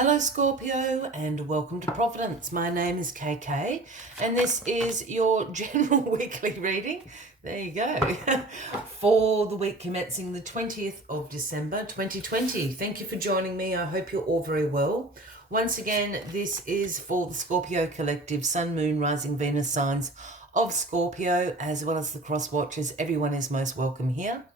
Hello Scorpio and welcome to Providence. My name is KK and this is your general weekly reading. There you go. For the week commencing the 20th of December 2020. Thank you for joining me. I hope you're all very well. Once again, this is for the Scorpio collective, Sun, Moon, Rising, Venus signs of Scorpio, as well as the cross watchers. Everyone is most welcome here.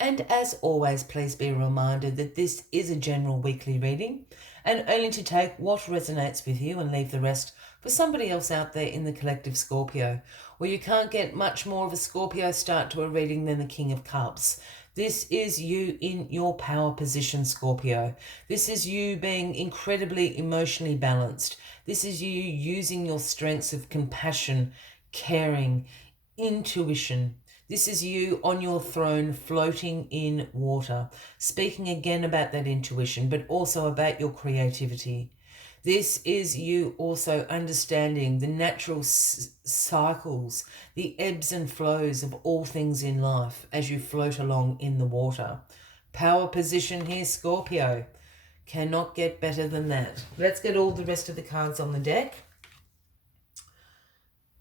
And as always, please be reminded that this is a general weekly reading and only to take what resonates with you and leave the rest for somebody else out there in the collective Scorpio. Well, you can't get much more of a Scorpio start to a reading than the King of Cups. This is you in your power position, Scorpio. This is you being incredibly emotionally balanced. This is you using your strengths of compassion, caring, intuition. This is you on your throne floating in water, speaking again about that intuition, but also about your creativity. This is you also understanding the natural cycles, the ebbs and flows of all things in life as you float along in the water. Power position here, Scorpio. Cannot get better than that. Let's get all the rest of the cards on the deck.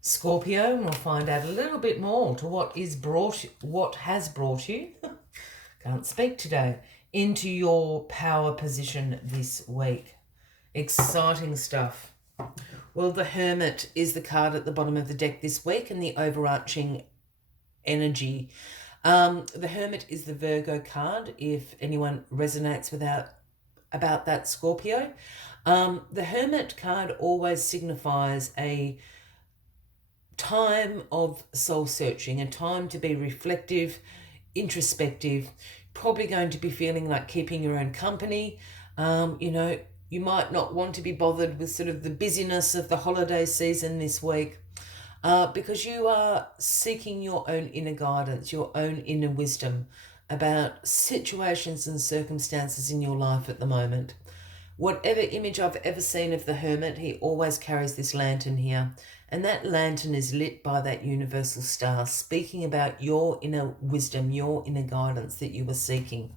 Scorpio, and we'll find out a little bit more to what has brought you, can't speak today, into your power position this week. Exciting stuff. Well, the Hermit is the card at the bottom of the deck this week and the overarching energy. The Hermit is the Virgo card, if anyone resonates about that, Scorpio. The Hermit card always signifies a time of soul searching, a time to be reflective, introspective, probably going to be feeling like keeping your own company. You might not want to be bothered with sort of the busyness of the holiday season this week because you are seeking your own inner guidance, your own inner wisdom about situations and circumstances in your life at the moment. Whatever image I've ever seen of the Hermit, he always carries this lantern here. And that lantern is lit by that universal star, speaking about your inner wisdom, your inner guidance that you were seeking.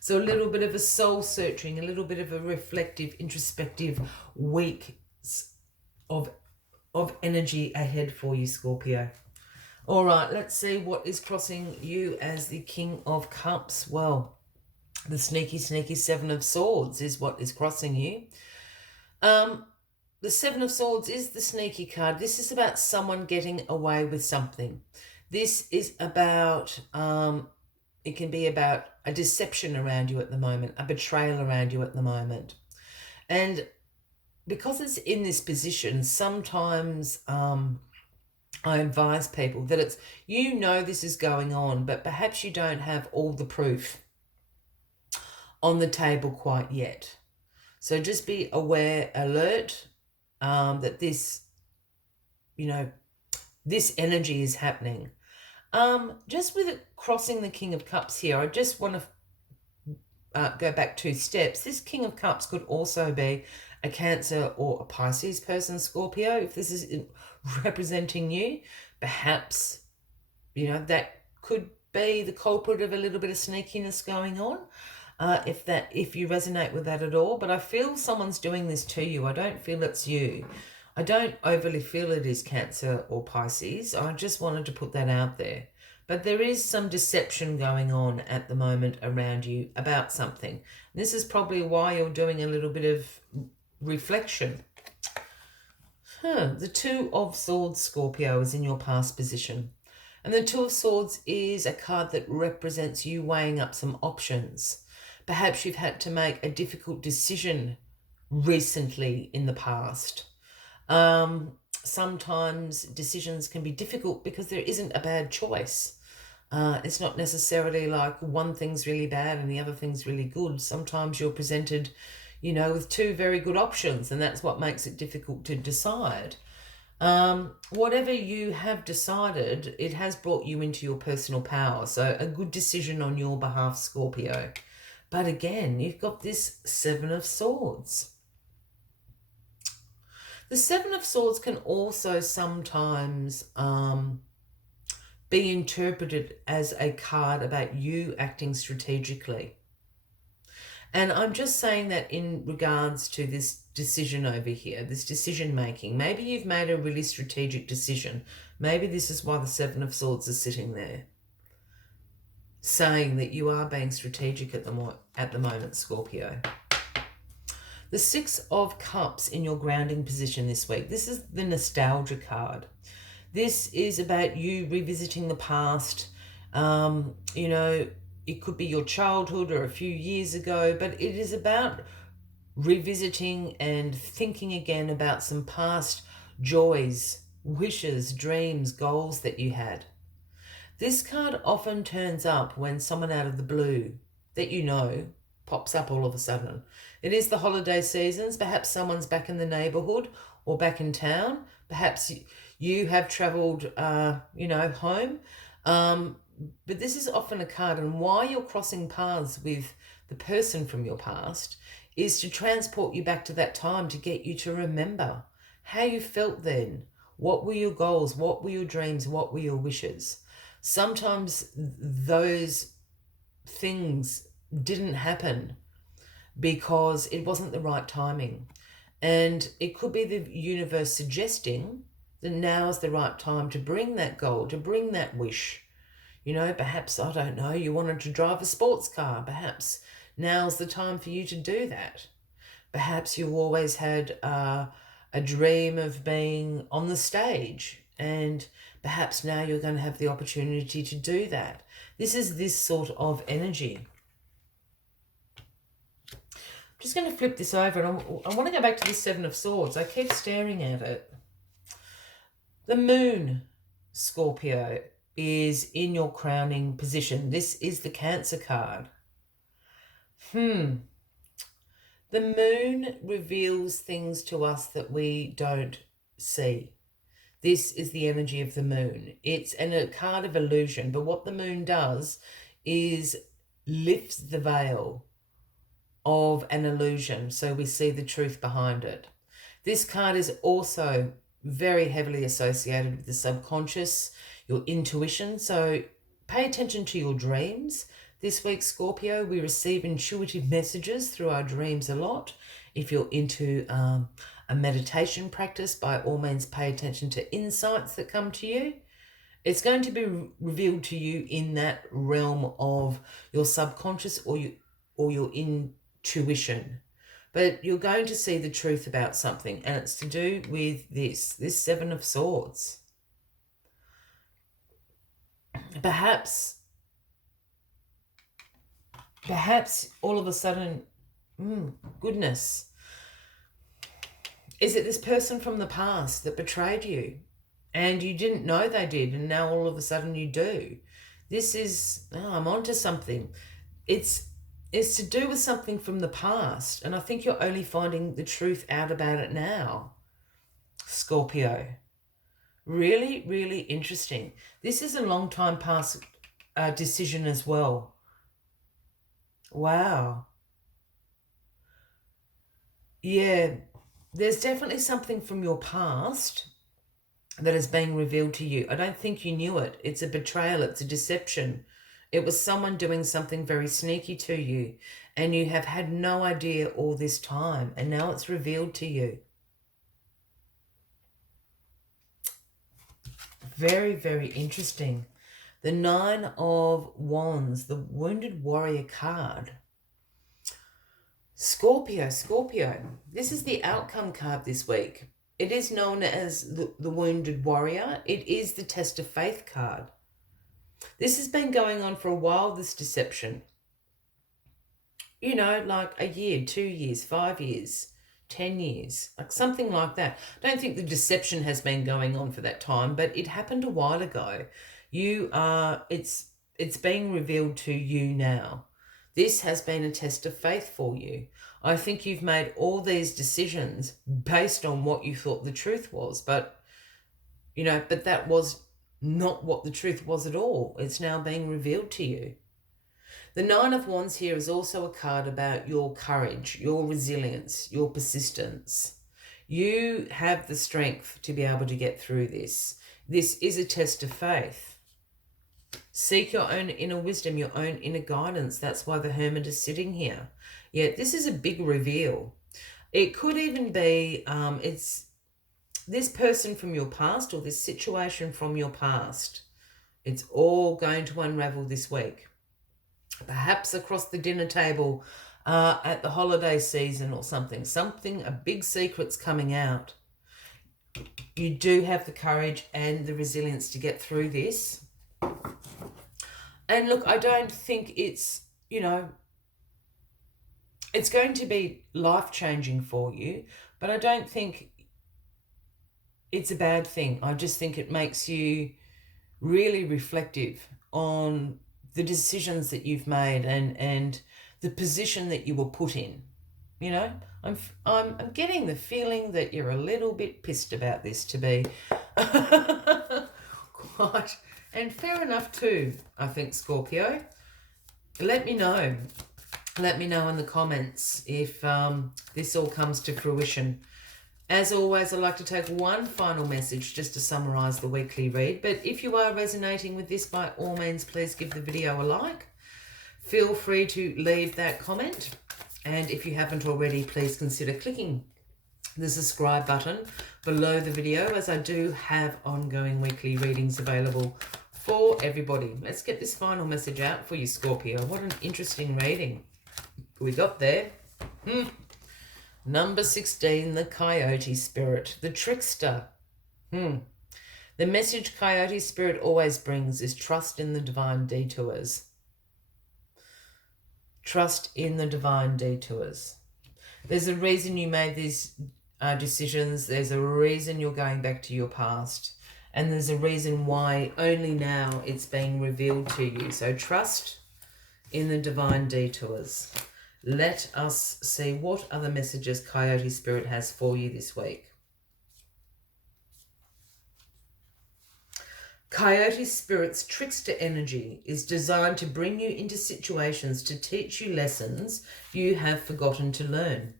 So a little bit of a soul searching, a little bit of a reflective, introspective week of energy ahead for you, Scorpio. All right, let's see what is crossing you as the King of Cups. Well, the sneaky, sneaky Seven of Swords is what is crossing you. The Seven of Swords is the sneaky card. This is about someone getting away with something. This is about, it can be about a deception around you at the moment, a betrayal around you at the moment. And because it's in this position, sometimes I advise people that it's, this is going on, but perhaps you don't have all the proof on the table quite yet. So just be aware, alert, that this energy is happening. Just with it crossing the King of Cups here, I just want to go back 2 steps. This King of Cups could also be a Cancer or a Pisces person, Scorpio. If this is representing you, perhaps, that could be the culprit of a little bit of sneakiness going on. If you resonate with that at all, but I feel someone's doing this to you. I don't feel it's you. I don't overly feel it is Cancer or Pisces. I just wanted to put that out there. But there is some deception going on at the moment around you about something. This is probably why you're doing a little bit of reflection. The Two of Swords, Scorpio, is in your past position. And the Two of Swords is a card that represents you weighing up some options. Perhaps you've had to make a difficult decision recently in the past. Sometimes decisions can be difficult because there isn't a bad choice. It's not necessarily like one thing's really bad and the other thing's really good. Sometimes you're presented, with 2 very good options, and that's what makes it difficult to decide. Whatever you have decided, it has brought you into your personal power. So a good decision on your behalf, Scorpio. But again, you've got this Seven of Swords. The Seven of Swords can also sometimes be interpreted as a card about you acting strategically. And I'm just saying that in regards to this decision over here, this decision making. Maybe you've made a really strategic decision. Maybe this is why the Seven of Swords is sitting there, saying that you are being strategic at the moment, Scorpio. The Six of Cups in your grounding position this week. This is the nostalgia card. This is about you revisiting the past. You know, it could be your childhood or a few years ago, but it is about revisiting and thinking again about some past joys, wishes, dreams, goals that you had. This card often turns up when someone out of the blue that you know pops up all of a sudden. It is the holiday seasons. Perhaps someone's back in the neighborhood or back in town. Perhaps you have traveled, home. But this is often a card, and why you're crossing paths with the person from your past is to transport you back to that time, to get you to remember how you felt then. What were your goals? What were your dreams? What were your wishes? Sometimes those things didn't happen because it wasn't the right timing. And it could be the universe suggesting that now is the right time to bring that goal, to bring that wish. Perhaps, I don't know, you wanted to drive a sports car. Perhaps now's the time for you to do that. Perhaps you always had a dream of being on the stage, and perhaps now you're going to have the opportunity to do that. This is this sort of energy. I'm just going to flip this over, and I want to go back to the Seven of Swords. I keep staring at it. The Moon, Scorpio, is in your crowning position. This is the Cancer card. The Moon reveals things to us that we don't see. This is the energy of the Moon. It's a card of illusion, but what the Moon does is lifts the veil of an illusion so we see the truth behind it. This card is also very heavily associated with the subconscious, your intuition. So pay attention to your dreams. This week, Scorpio, we receive intuitive messages through our dreams a lot. If you're into a meditation practice, by all means, pay attention to insights that come to you. It's going to be revealed to you in that realm of your subconscious or your intuition. But you're going to see the truth about something, and it's to do with this Seven of Swords. Perhaps all of a sudden, goodness, is it this person from the past that betrayed you and you didn't know they did, and now all of a sudden you do? This is, I'm onto something. It's to do with something from the past, and I think you're only finding the truth out about it now, Scorpio. Really, really interesting. This is a long time past decision as well. Wow. Yeah, there's definitely something from your past that is being revealed to you. I don't think you knew it. It's a betrayal. It's a deception. It was someone doing something very sneaky to you, and you have had no idea all this time, and now it's revealed to you. Very, very interesting. The Nine of Wands, the Wounded Warrior card. Scorpio. This is the outcome card this week. It is known as the Wounded Warrior. It is the Test of Faith card. This has been going on for a while, this deception. Like a year, 2 years, 5 years, 10 years, like something like that. I don't think the deception has been going on for that time, but it happened a while ago. It's being revealed to you now. This has been a test of faith for you. I think you've made all these decisions based on what you thought the truth was, but that was not what the truth was at all. It's now being revealed to you. The Nine of Wands here is also a card about your courage, your resilience, your persistence. You have the strength to be able to get through this. This is a test of faith. Seek your own inner wisdom, your own inner guidance. That's why the Hermit is sitting here. Yeah, this is a big reveal. It could even be it's this person from your past or this situation from your past. It's all going to unravel this week. Perhaps across the dinner table at the holiday season or something. A big secret's coming out. You do have the courage and the resilience to get through this. And look, I don't think it's, it's going to be life-changing for you, but I don't think it's a bad thing. I just think it makes you really reflective on the decisions that you've made and the position that you were put in. I'm getting the feeling that you're a little bit pissed about this, to be quite, and fair enough too, I think, Scorpio. Let me know in the comments if this all comes to fruition. As always, I'd like to take one final message just to summarise the weekly read. But if you are resonating with this, by all means, please give the video a like. Feel free to leave that comment. And if you haven't already, please consider clicking the subscribe button below the video, as I do have ongoing weekly readings available for everybody. Let's get this final message out for you, Scorpio. What an interesting reading we got there. Number 16, the Coyote Spirit, the Trickster. The message Coyote Spirit always brings is trust in the divine detours. Trust in the divine detours. There's a reason you made these decisions. There's a reason you're going back to your past. And there's a reason why only now it's being revealed to you. So trust in the divine detours. Let us see what other messages Coyote Spirit has for you this week. Coyote Spirit's trickster energy is designed to bring you into situations to teach you lessons you have forgotten to learn.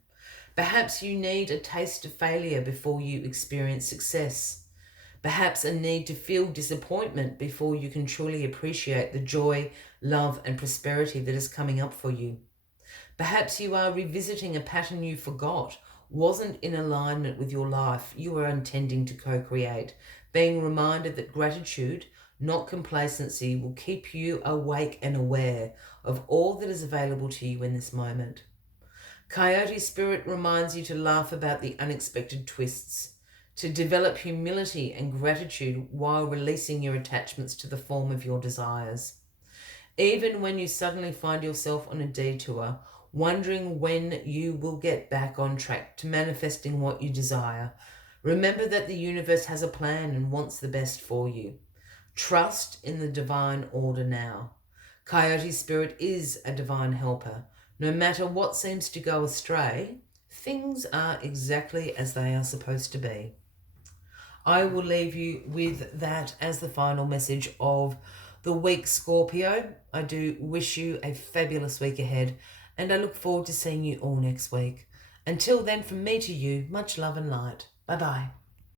Perhaps you need a taste of failure before you experience success. Perhaps a need to feel disappointment before you can truly appreciate the joy, love, and prosperity that is coming up for you. Perhaps you are revisiting a pattern you forgot wasn't in alignment with your life you were intending to co-create, being reminded that gratitude, not complacency, will keep you awake and aware of all that is available to you in this moment. Coyote Spirit reminds you to laugh about the unexpected twists, to develop humility and gratitude while releasing your attachments to the form of your desires. Even when you suddenly find yourself on a detour, wondering when you will get back on track to manifesting what you desire, remember that the universe has a plan and wants the best for you. Trust in the divine order now. Coyote Spirit is a divine helper. No matter what seems to go astray, things are exactly as they are supposed to be. I will leave you with that as the final message of the week, Scorpio. I do wish you a fabulous week ahead, and I look forward to seeing you all next week. Until then, from me to you, much love and light. Bye-bye.